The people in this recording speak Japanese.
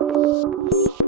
よし。